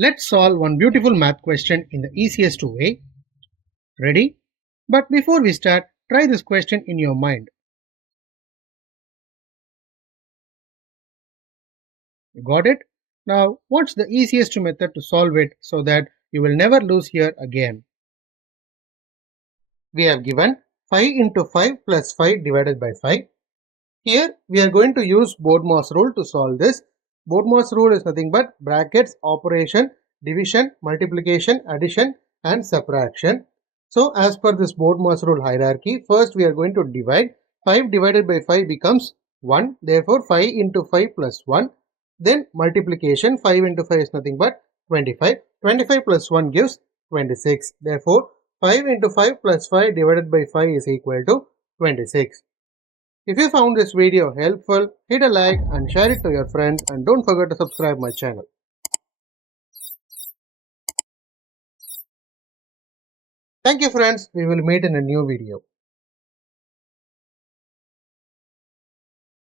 Let's solve one beautiful math question in the easiest way. Ready? But before we start, try this question in your mind. You got it? Now, what's the easiest method to solve it so that you will never lose here again? We have given 5 into 5 plus 5 divided by 5. Here we are going to use Bodmer's rule to solve this. Bodmer's rule is nothing but brackets, operation, division, multiplication, addition and subtraction. So as per this Bodmer's rule hierarchy, first we are going to divide. 5 divided by 5 becomes 1. Therefore 5 into 5 plus 1. Then multiplication, 5 into 5 is nothing but 25. 25 plus 1 gives 26. Therefore 5 into 5 plus 5 divided by 5 is equal to 26. If you found this video helpful, hit a like and share it to your friends, and don't forget to subscribe my channel. Thank you friends, we will meet in a new video.